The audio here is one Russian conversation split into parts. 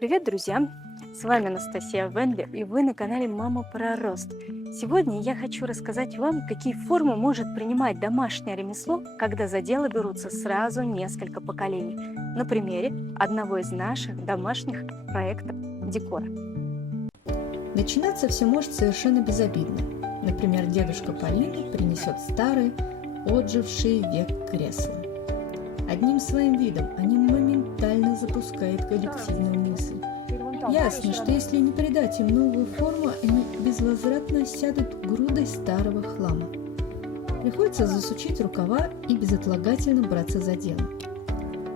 Привет, друзья! С вами Анастасия Вендлер, и вы на канале «Мама про рост». Сегодня я хочу рассказать вам, какие формы может принимать домашнее ремесло, когда за дело берутся сразу несколько поколений. На примере одного из наших домашних проектов декора. Начинаться все может совершенно безобидно. Например, дедушка Полины принесет старые, отжившие век кресла. Одним своим видом они моментально запускают коллективную мысль. Ясно, что если не придать им новую форму, они безвозвратно сядут грудой старого хлама. Приходится засучить рукава и безотлагательно браться за дело.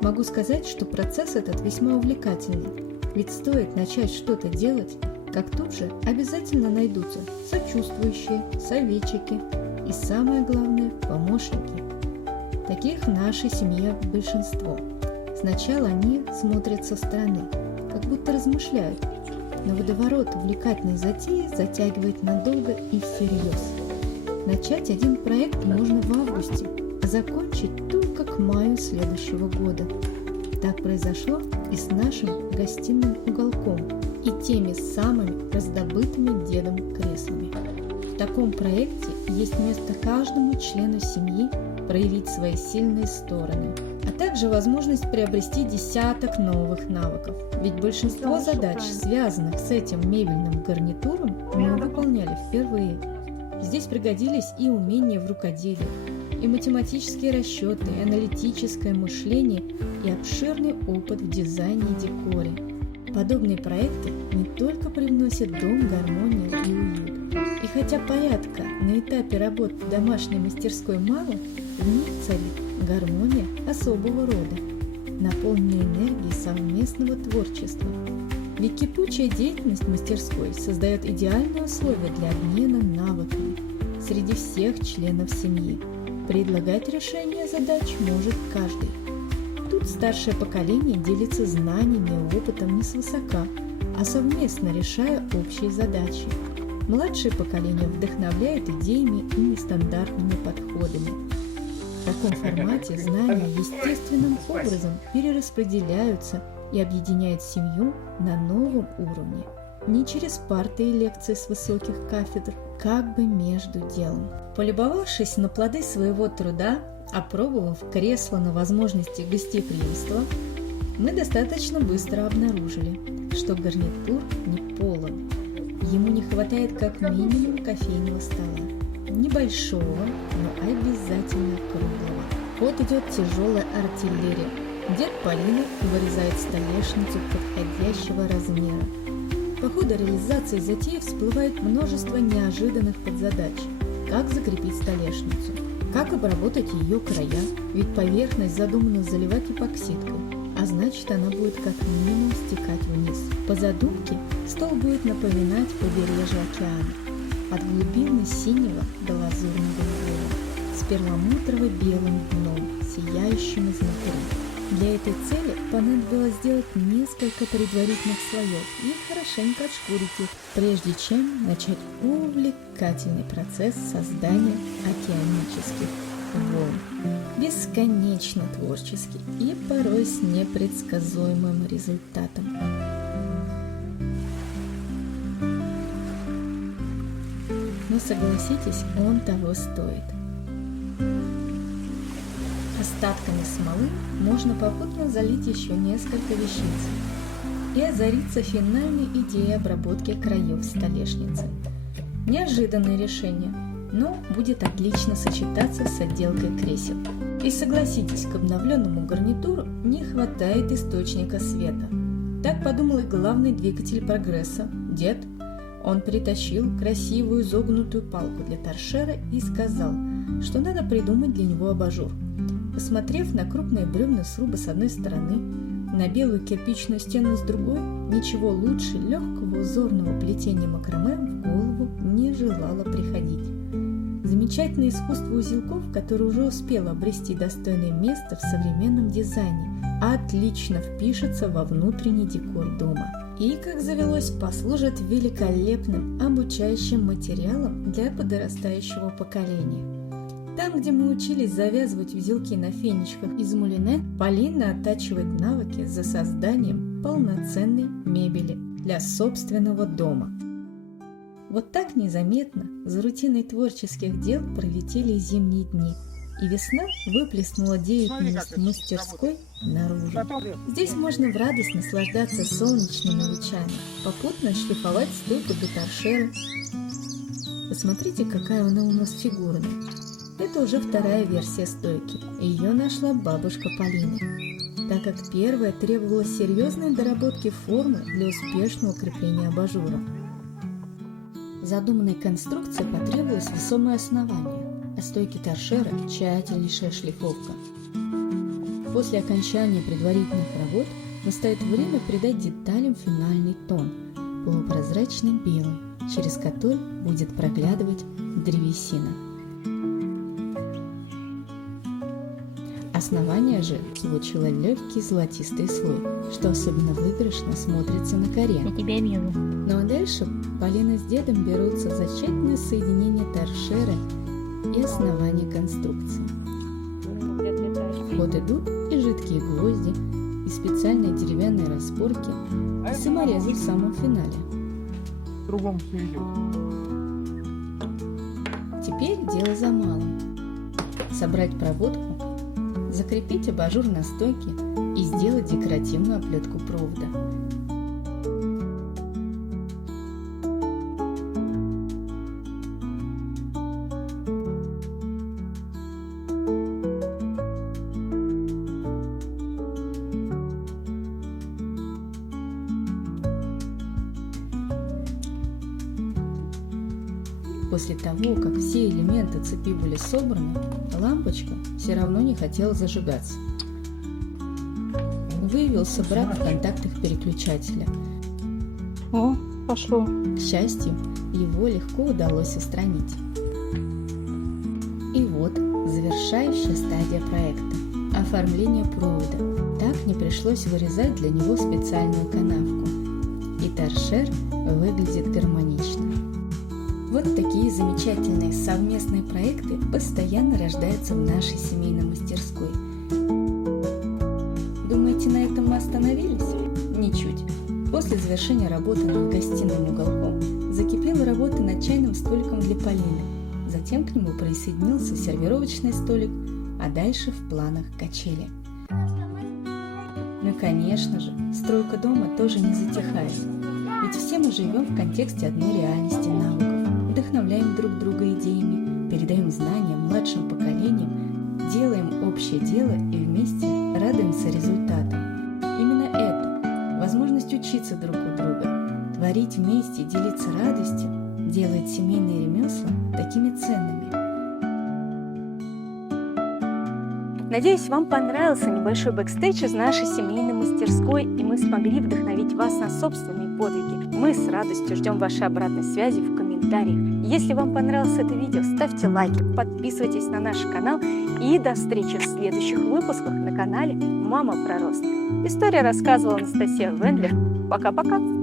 Могу сказать, что процесс этот весьма увлекательный, ведь стоит начать что-то делать, как тут же обязательно найдутся сочувствующие, советчики и, самое главное, помощники. Таких в нашей семье большинство. Сначала они смотрят со стороны, как будто размышляют, но водоворот увлекательной затеи затягивает надолго и всерьез. Начать один проект можно в августе, а закончить только к маю следующего года. Так произошло и с нашим гостиным уголком и теми самыми раздобытыми дедом креслами. В таком проекте есть место каждому члену семьи проявить свои сильные стороны, а также возможность приобрести десяток новых навыков. Ведь большинство задач, связанных с этим мебельным гарнитуром, мы выполняли впервые. Здесь пригодились и умения в рукоделии, и математические расчеты, и аналитическое мышление, и обширный опыт в дизайне и декоре. Подобные проекты не только привносят в дом гармонию и уют. И хотя порядка на этапе работ в домашней мастерской мало, в них царит гармония особого рода, наполненная энергией совместного творчества. Ведь кипучая деятельность мастерской создает идеальные условия для обмена навыками среди всех членов семьи. Предлагать решение задач может каждый. Тут старшее поколение делится знаниями и опытом не свысока, а совместно решая общие задачи. Младшее поколение вдохновляет идеями и нестандартными подходами. В таком формате знания естественным образом перераспределяются и объединяют семью на новом уровне. Не через парты и лекции с высоких кафедр, как бы между делом. Полюбовавшись на плоды своего труда, опробовав кресло на возможности гостеприимства, мы достаточно быстро обнаружили, что гарнитур не полон. Ему не хватает как минимум кофейного стола. Небольшого, но обязательно круглого. Вот идет тяжелая артиллерия. Дед Полина вырезает столешницу подходящего размера. По ходу реализации затеи всплывает множество неожиданных подзадач. Как закрепить столешницу? Как обработать ее края? Ведь поверхность задумана заливать эпоксидкой, а значит, она будет как минимум стекать вниз. По задумке, стол будет напоминать побережье океана. От глубины синего до лазурно-голубого, с перламутрово-белым дном, сияющим изнутри. Для этой цели понадобилось сделать несколько предварительных слоев и хорошенько отшкурить их, прежде чем начать увлекательный процесс создания океанических волн. Бесконечно творческий и порой с непредсказуемым результатом. Но согласитесь, он того стоит. Остатками смолы можно попутно залить еще несколько вещиц и озариться финальной идеей обработки краев столешницы. Неожиданное решение, но будет отлично сочетаться с отделкой кресел. И согласитесь, к обновленному гарнитуру не хватает источника света. Так подумал и главный двигатель прогресса – дед. Он притащил красивую изогнутую палку для торшера и сказал, что надо придумать для него абажур. Посмотрев на крупные бревна сруба с одной стороны, на белую кирпичную стену с другой, ничего лучше легкого узорного плетения макраме в голову не желало приходить. Замечательное искусство узелков, которое уже успело обрести достойное место в современном дизайне, отлично впишется во внутренний декор дома. И, как завелось, послужит великолепным обучающим материалом для подрастающего поколения. Там, где мы учились завязывать узелки на фенечках из мулине, Полина оттачивает навыки за созданием полноценной мебели. для собственного дома. Вот так незаметно за рутиной творческих дел пролетели зимние дни, и весна выплеснула деятельность мастерской наружу. Здесь можно в радость наслаждаться солнечными лучами, попутно шлифовать стойку до торшера. Посмотрите, какая она у нас фигурная. Это уже вторая версия стойки. Ее нашла бабушка Полина, так как первая требовала серьезной доработки формы для успешного крепления абажура. Задуманной конструкции потребовалось весомое основание, а стойки торшера – тщательнейшая шлифовка. После окончания предварительных работ настает время придать деталям финальный тон – полупрозрачный белый, через который будет проглядывать древесина. Основание же получило легкий золотистый слой, что особенно выигрышно смотрится на коре. Я тебя вижу. Ну а дальше Полина с дедом берутся за тщательное соединение торшера и основания конструкции. В ход идут и жидкие гвозди, и специальные деревянные распорки, и саморезы в самом финале. Кругом все идет. Теперь дело за малым. Собрать проводку, закрепить абажур на стойке и сделать декоративную оплетку провода. После того, как все элементы цепи были собраны, лампочка все равно не хотела зажигаться. Выявился брак в контактах переключателя. О, пошло. К счастью, его легко удалось устранить. И вот завершающая стадия проекта – оформление провода. Так не пришлось вырезать для него специальную канавку. И торшер выглядит гармонично. Вот такие замечательные совместные проекты постоянно рождаются в нашей семейной мастерской. Думаете, на этом мы остановились? Ничуть. После завершения работы над гостиным уголком закипела работа над чайным столиком для Полины. Затем к нему присоединился сервировочный столик, а дальше в планах качели. Ну и конечно же, стройка дома тоже не затихает. Ведь все мы живем в контексте одной реальности навыков. Вдохновляем друг друга идеями, передаем знания младшим поколениям, делаем общее дело и вместе радуемся результатам. Именно это, возможность учиться друг у друга, творить вместе и делиться радостью, делает семейные ремесла такими ценными. Надеюсь, вам понравился небольшой бэкстейдж из нашей семейной мастерской, и мы смогли вдохновить вас на собственные подвиги. Мы с радостью ждем вашей обратной связи в комментариях. Если вам понравилось это видео, ставьте лайки, подписывайтесь на наш канал и до встречи в следующих выпусках на канале «Мама про рост». История рассказывала Анастасия Вендлер. Пока-пока!